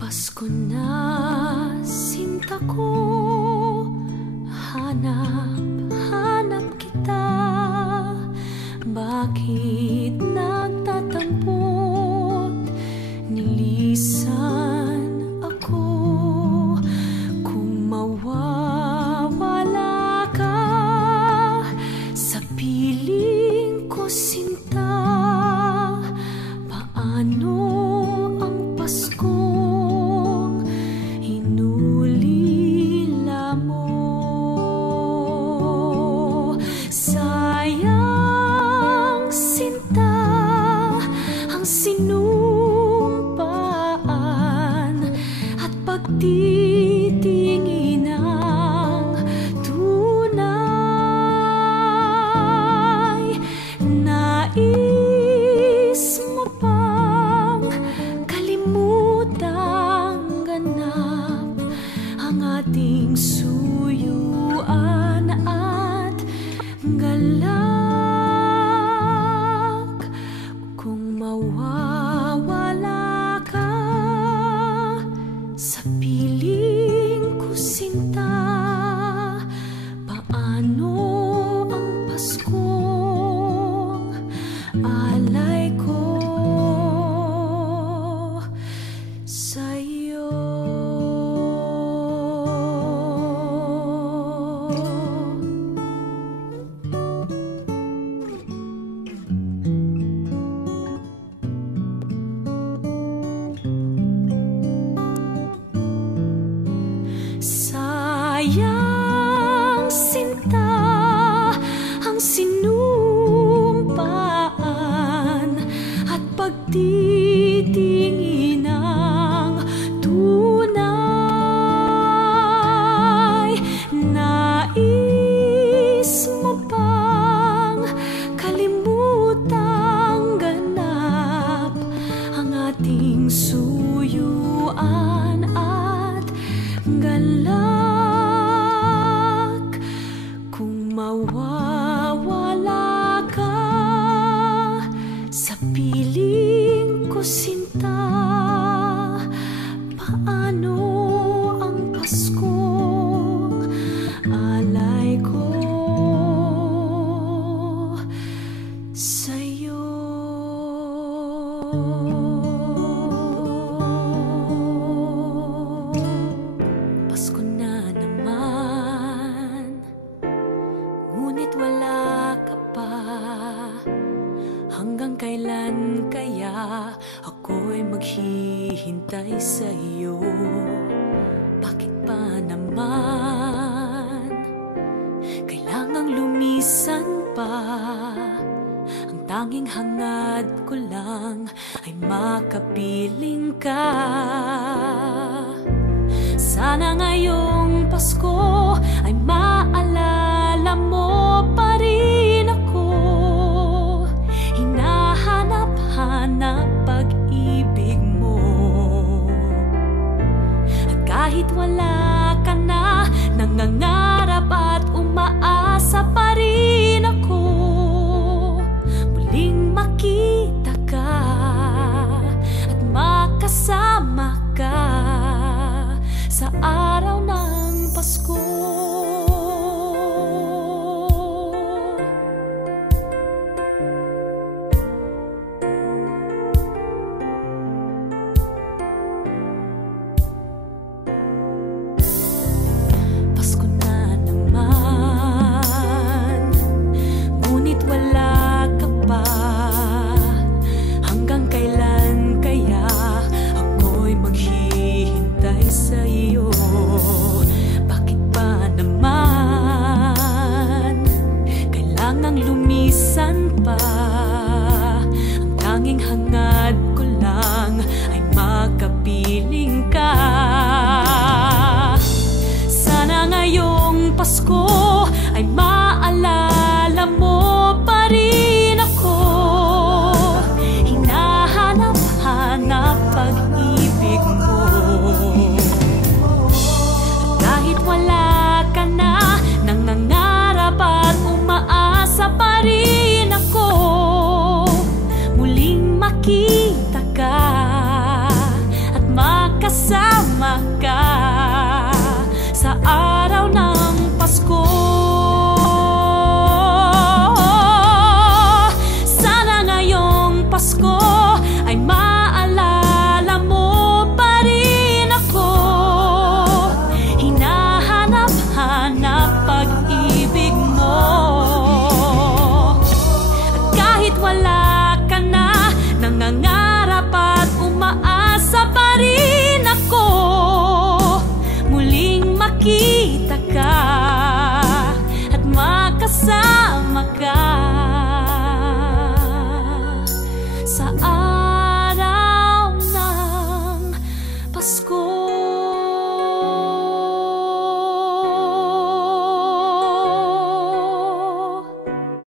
Pasko na, sinta ko, hanap kita. Bakit nagtatampot, nilisan ako? Kung mawawala ka sa piling ko, sinta, paano ang Paskong hinulila mo? Sayang, sinta, ang sinumpaan at pagtitingin ng tunay. Nais mo bang kalimutang ganap ang ating suyuan at galak? Kung mawawala ka sa piling ko, sinta, paano ang Paskong alay ko sa'yo? Sayang, sinta, ang sinumpaan at pagtitingin ng tunay. Nais mo bang kalimutang ganap ang ating suyuan at galak? Kung mawawala ka sa piling ko, sinta, paano ang Paskong alay ko sa'yo? Pasko na naman, ngunit wala ka pa. Hanggang kailan kaya ako'y maghihintay sa iyo? Bakit pa naman kailangang lumisan pa? Ang tanging hangad ko lang ay makapiling ka. Sana ngayong Pasko ay maalala mo pa rin ako. Hinahanap-hanap pag-ibig mo. At kahit wala ka na, nangangarap at umaasa pa rin ako. Muling makita ka at makasama ka sa araw ng Pasko. Pasko na naman, ngunit wala ka pa. Hanggang kailan kaya ako'y maghihintay sa iyo? Bakit pa naman kailangang lumisan pa? Ang tanging hangad ko lang ay makapiling ka. Sana ngayong Pasko ay maalala mo pa rin ako. Hinahanap-hanap pag-ibig mo.